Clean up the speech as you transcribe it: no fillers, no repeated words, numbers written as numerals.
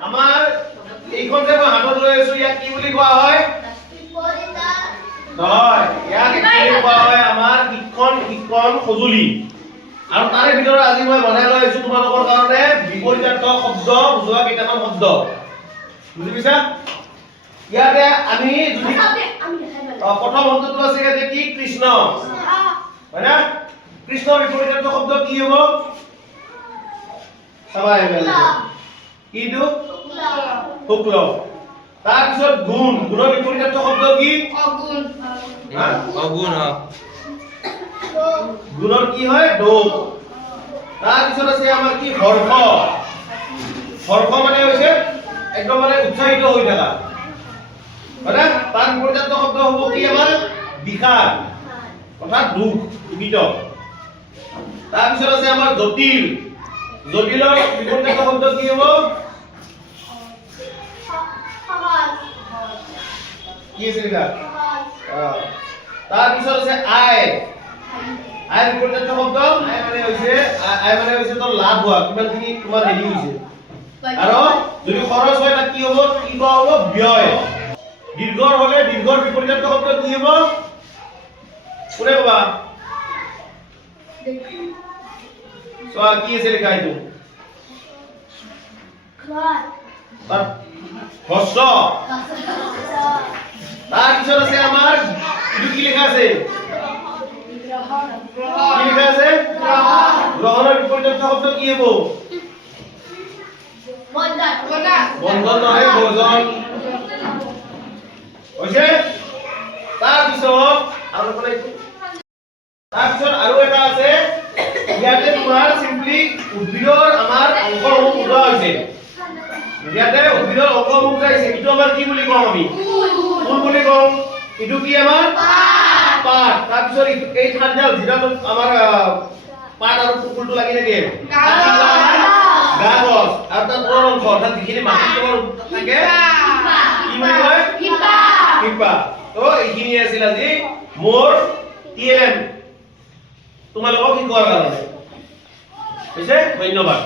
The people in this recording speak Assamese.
আমাৰ এইখন যে মই হাতত লৈ আছো ইয়াক কি বুলি কোৱা হয় নহয় ইয়াক কি বুলি কোৱা হয় আমাৰ শিক্ষণ সঁজুলি আৰু তাৰে ভিতৰত আজি মই বনাই লৈ আহিছো তোমালোকৰ কাৰণে বিপৰীতাৰ্থ শব্দ বুজোৱা কেইটামান শব্দ বুজি পাইছা ইয়াতে আমি যদি প্ৰথম শব্দটো আছে ইয়াতে কি কৃষ্ণ হয় না কৃষ্ণৰ বিপৰীতাৰ্থ শব্দ কি হ'ব চাবা এবাৰ কিটো শুক্ল তাৰ পিছত গুণ গুণৰ বিপৰীতাৰ্থ শব্দ কি অগুণ অগুণ গুণৰ কি হয় দোষ তাৰ পিছত আছে আমাৰ কি হৰ্ষ হৰ্ষ মানে হৈছে একদম মানে উৎসাহিত হৈ থকা মানে তাৰ বিপৰীতাৰ্থ শব্দ হ'ব কি আমাৰ বিষাদ অৰ্থাৎ দুখ দুখিত তাৰ পিছত আছে আমাৰ জটিল জটিলৰ বিপৰীতাৰ্থ শব্দ কি হ'ব কি আছে এটা তাৰ পিছত আছে আয় আয় বিপৰীতাৰ্থ শব্দ আয় মানে হৈছে তো লাভ হোৱা কিমানখিনি তোমাৰ হেৰি হৈছে আৰু যদি খৰচ হয় তাত কি হ'ব কি কোৱা হ'ব ব্যয় দীৰ্ঘৰ হলে দীৰ্ঘৰ বিপৰীতাৰ্থ শব্দ কি হ'ব কোনে ক'বা চোৱা কি আছে লিখা এইটো তাৰ হস্য তাৰ পিছত আছে আমাৰ এইটো কি লিখা আছে কি লিখা আছে গ্ৰহণৰ বিপৰীতাৰ্থ শব্দ কি হ'ব বন্ধন নহয় ভোজন হৈছে তাৰপিছত আৰু এটা আছে ইয়াতে তোমাৰ সিম্পলি উদ্ভিদৰ আমাৰ অংশসমূহ বুজোৱা হৈছে ইয়াতে উদ্ভিদৰ অংশসমূহ বুজাইছে এইটো আমাৰ কি বুলি কওঁ আমি কোন বুলি কওঁ এইটো কি আমাৰ পাত তাৰপিছত এই ঠাণ্ডাল যেটা আমাৰ পাত আৰু ফুলটো লাগি থাকে গা গছ আৰু তাৰ তলৰ অংশ অৰ্থাৎ যিখিনি মাটিত তোমাৰ থাকে কি বুলি কয় শিপা তো এইখিনি আছিল আজি মোৰ TLM তোমালোকক শিকোৱাৰ কাৰণে হৈছে ধন্যবাদ।